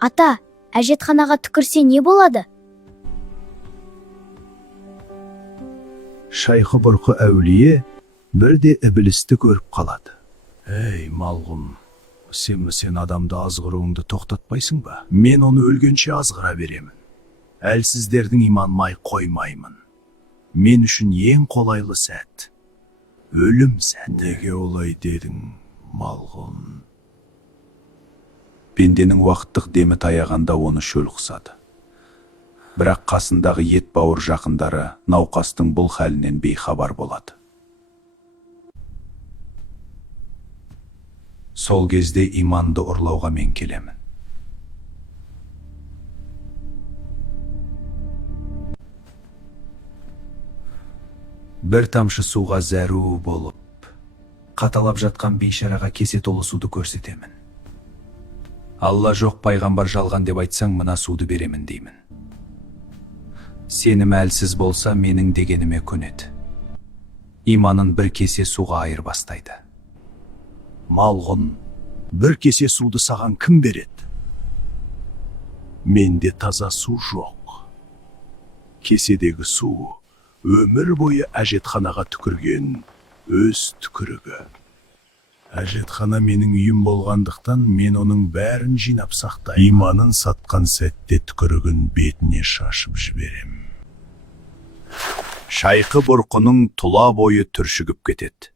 Ата, әжетханаға түкірсе не болады? Шайқы-бұрқы әулие бірде ібілісті көріп қалады. Ей, малғұн, сен адамды азғыруыңды тоқтатпайсың ба? Мен оны өлгенше азғыра беремін. Әлсіздердің иманмай қоймаймын. Мен үшін ең қолайлы сәт өлім сәті. Неге олай дедің, малғұн? Пенденің уақыттық демі таяғанда оны шөл құсады. Бірақ қасындағы ет бауыр жақындары науқастың бұл хәлінен бейхабар болады. Сол кезде иманды ұрлауға мен келемін. Бір тамшы суға зәру болып, қаталап жатқан бейшараға кесе толы суды көрсетемін. Алла жоқ, пайғамбар жалған деп айтсаң, мына суды беремін деймін. Сенім әлсіз болса, менің дегеніме көнеді. Иманын бір кесе суға айыр бастайды. Малғұн, бір кесе суды саған кім береді? Менде таза су жоқ. Кеседегі су өмір бойы әжетханаға түкірген өз түкірігі. Әжетхана менің үйім болғандықтан мен оның бәрін жинап сақтаймын. Иманын сатқан сәтте түкірігін бетіне шашып жіберем. Шайқы-бұрқының тұла бойы түршігіп кетеді.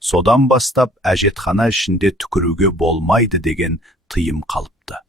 Содан бастап әжетхана ішінде түкіруге болмайды деген тыйым қалыпты.